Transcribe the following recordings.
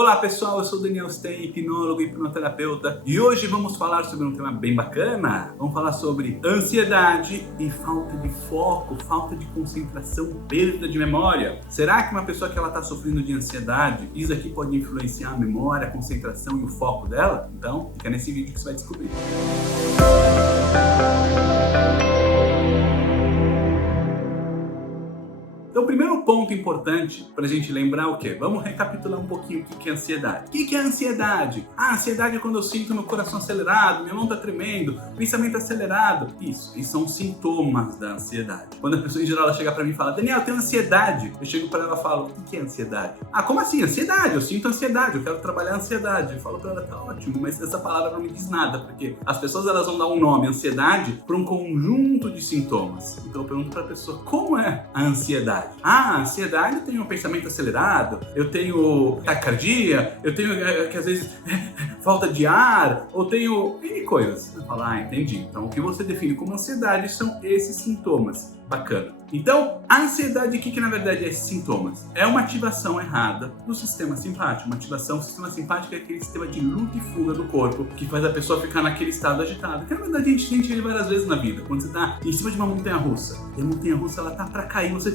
Olá pessoal, eu sou o Daniel Stein, hipnólogo e hipnoterapeuta, e hoje vamos falar sobre um tema bem bacana. Vamos falar sobre ansiedade e falta de foco, falta de concentração, perda de memória. Será que uma pessoa que ela está sofrendo de ansiedade, isso aqui pode influenciar a memória, a concentração e o foco dela? Então, fica nesse vídeo que você vai descobrir. Então, o primeiro ponto importante para a gente lembrar o quê? Vamos recapitular um pouquinho o que é ansiedade. O que é ansiedade? A ansiedade é quando eu sinto meu coração acelerado, minha mão está tremendo, pensamento acelerado. Isso são sintomas da ansiedade. Quando a pessoa em geral ela chega para mim e fala, Daniel, eu tenho ansiedade. Eu chego para ela e falo, o que é ansiedade? Ah, como assim? Ansiedade, eu sinto ansiedade, eu quero trabalhar a ansiedade. Eu falo para ela, tá ótimo, mas essa palavra não me diz nada, porque as pessoas elas vão dar um nome, ansiedade, para um conjunto de sintomas. Então eu pergunto para a pessoa, como é a ansiedade? Ah, a ansiedade tem um pensamento acelerado, eu tenho taquicardia, eu tenho que às vezes falta de ar, ou tenho N coisas. Você fala, ah, entendi. Então o que você define como ansiedade são esses sintomas. Bacana. Então, a ansiedade, o que na verdade é esses sintomas? É uma ativação errada do sistema simpático. O sistema simpático é aquele sistema de luta e fuga do corpo que faz a pessoa ficar naquele estado agitado. Que na verdade a gente sente ele várias vezes na vida. Quando você está em cima de uma montanha-russa, e a montanha-russa ela tá para cair, você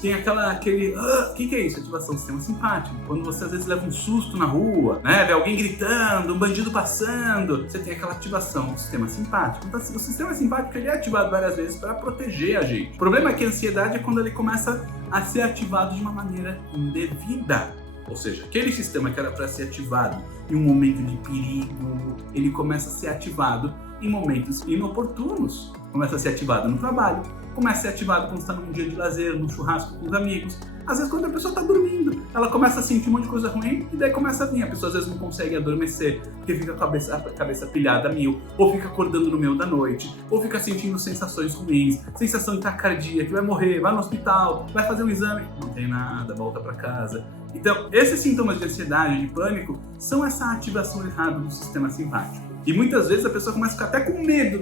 tem aquele... O que é isso? Ativação do sistema simpático. Quando você às vezes leva um susto na rua, né? Vê alguém gritando, um bandido passando, você tem aquela ativação do sistema simpático. Então, o sistema simpático ele é ativado várias vezes para proteger a gente. O problema é que a ansiedade é quando ele começa a ser ativado de uma maneira indevida. Ou seja, aquele sistema que era para ser ativado em um momento de perigo, ele começa a ser ativado em momentos inoportunos. Começa a ser ativado no trabalho, começa a ser ativado quando está num dia de lazer, num churrasco com os amigos. Às vezes quando a pessoa está dormindo, ela começa a sentir um monte de coisa ruim e daí começa a vir. A pessoa às vezes não consegue adormecer, porque fica com a cabeça pilhada a mil, ou fica acordando no meio da noite, ou fica sentindo sensações ruins, sensação de taquicardia, que vai morrer, vai no hospital, vai fazer um exame, não tem nada, volta para casa. Então, esses sintomas de ansiedade, de pânico, são essa ativação errada do sistema simpático. E muitas vezes a pessoa começa a ficar até com medo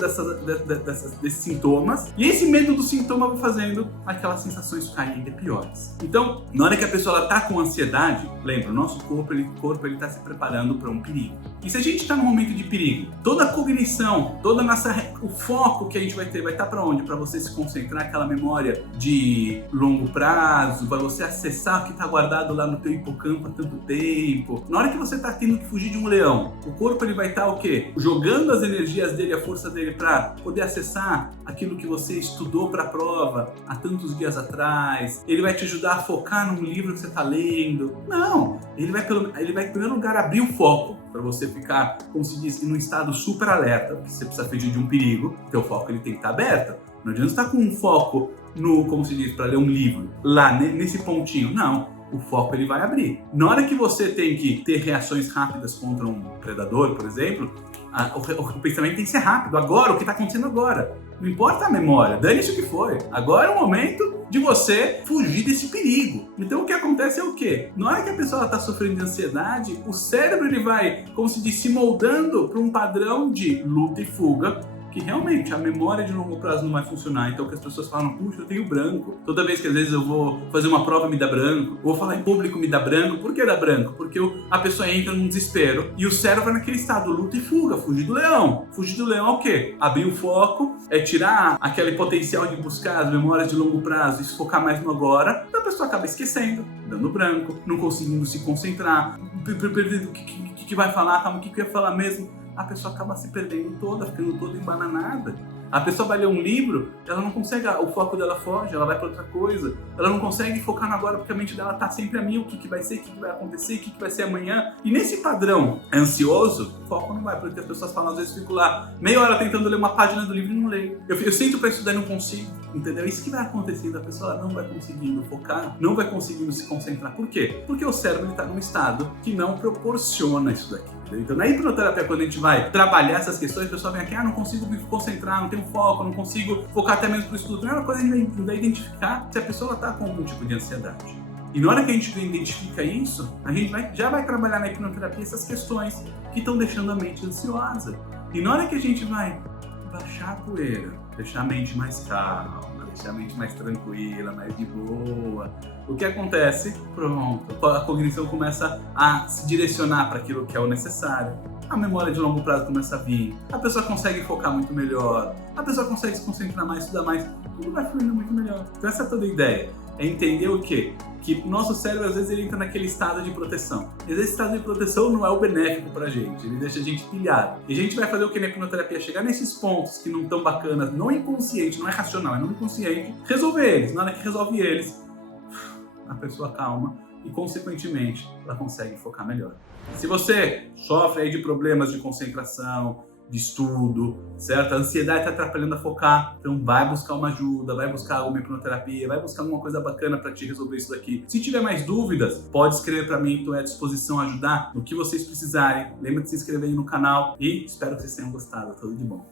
desses sintomas, e esse medo do sintoma vai fazendo aquelas sensações ficarem ainda piores. Então, na hora que a pessoa está com ansiedade, lembra, o nosso corpo ele está se preparando para um perigo. E se a gente está num momento de perigo, toda a cognição, o foco que a gente vai ter, vai estar para onde? Para você se concentrar aquela memória de longo prazo, para você acessar o que está guardado lá no teu hipocampo há tanto tempo. Na hora que você está tendo que fugir de um leão, o corpo ele vai estar o quê? Jogando as energias dele, a força dele para poder acessar aquilo que você estudou para a prova há tantos dias atrás. Ele vai te ajudar a focar num livro que você está lendo. Não, ele vai em primeiro lugar abrir o foco para você ficar, como se diz, num estado super alerta, porque você precisa fugir de um perigo, teu foco ele tem que estar aberto. Não adianta estar com um foco no, como se diz, para ler um livro, lá nesse pontinho. Não. O foco ele vai abrir. Na hora que você tem que ter reações rápidas contra um predador, por exemplo, o pensamento tem que ser rápido. Agora, o que está acontecendo agora? Não importa a memória, dane-se o que foi. Agora é o momento de você fugir desse perigo. Então o que acontece é o quê? Na hora que a pessoa está sofrendo de ansiedade, o cérebro ele vai, como se diz, se moldando para um padrão de luta e fuga, que realmente a memória de longo prazo não vai funcionar. Então que as pessoas falam, puxa, eu tenho branco. Toda vez que às vezes eu vou fazer uma prova me dá branco, vou falar em público me dá branco. Por que dá branco? Porque a pessoa entra num desespero e o cérebro vai naquele estado, luta e fuga, fugir do leão. Fugir do leão é o quê? Abrir o foco, é tirar aquele potencial de buscar as memórias de longo prazo e se focar mais no agora. Então a pessoa acaba esquecendo, dando branco, não conseguindo se concentrar, perdendo o que vai falar, calma, o que eu ia falar mesmo. A pessoa acaba se perdendo toda, ficando toda embananada. A pessoa vai ler um livro, ela não consegue, o foco dela foge, ela vai para outra coisa. Ela não consegue focar no agora porque a mente dela tá sempre a mil, o que vai ser, o que vai acontecer, o que vai ser amanhã. E nesse padrão ansioso, o foco não vai, porque as pessoas falam, às vezes fico lá meia hora tentando ler uma página do livro e não leio. Eu sinto para estudar e não consigo, entendeu? Isso que vai acontecendo, a pessoa não vai conseguindo focar, não vai conseguindo se concentrar. Por quê? Porque o cérebro está num estado que não proporciona isso daqui. Então, na hipnoterapia, quando a gente vai trabalhar essas questões, o pessoal vem aqui, não consigo me concentrar, não tenho foco, não consigo focar até mesmo pro estudo. A primeira coisa a gente vai identificar se a pessoa está com algum tipo de ansiedade. E na hora que a gente identifica isso, a gente já vai trabalhar na hipnoterapia essas questões que estão deixando a mente ansiosa. E na hora que a gente vai baixar a poeira, deixar a mente mais calma, deixa a mente mais tranquila, mais de boa. O que acontece? Pronto, a cognição começa a se direcionar para aquilo que é o necessário. A memória de longo prazo começa a vir, a pessoa consegue focar muito melhor, a pessoa consegue se concentrar mais, estudar mais, tudo vai fluindo muito melhor. Então essa é toda a ideia, é entender o quê? Que o nosso cérebro às vezes ele entra naquele estado de proteção. E esse estado de proteção não é o benéfico pra gente, ele deixa a gente pilhado. E a gente vai fazer o que na hipnoterapia? Chegar nesses pontos que não estão bacanas, não é inconsciente, não é racional, é não inconsciente, resolver eles. Na hora que resolve eles, a pessoa calma e consequentemente ela consegue focar melhor. Se você sofre aí de problemas de concentração, de estudo, certo? A ansiedade está atrapalhando a focar, então vai buscar uma ajuda, vai buscar alguma hipnoterapia, vai buscar alguma coisa bacana para te resolver isso daqui. Se tiver mais dúvidas, pode escrever para mim, estou à disposição a ajudar no que vocês precisarem. Lembra de se inscrever aí no canal e espero que vocês tenham gostado. Tudo de bom.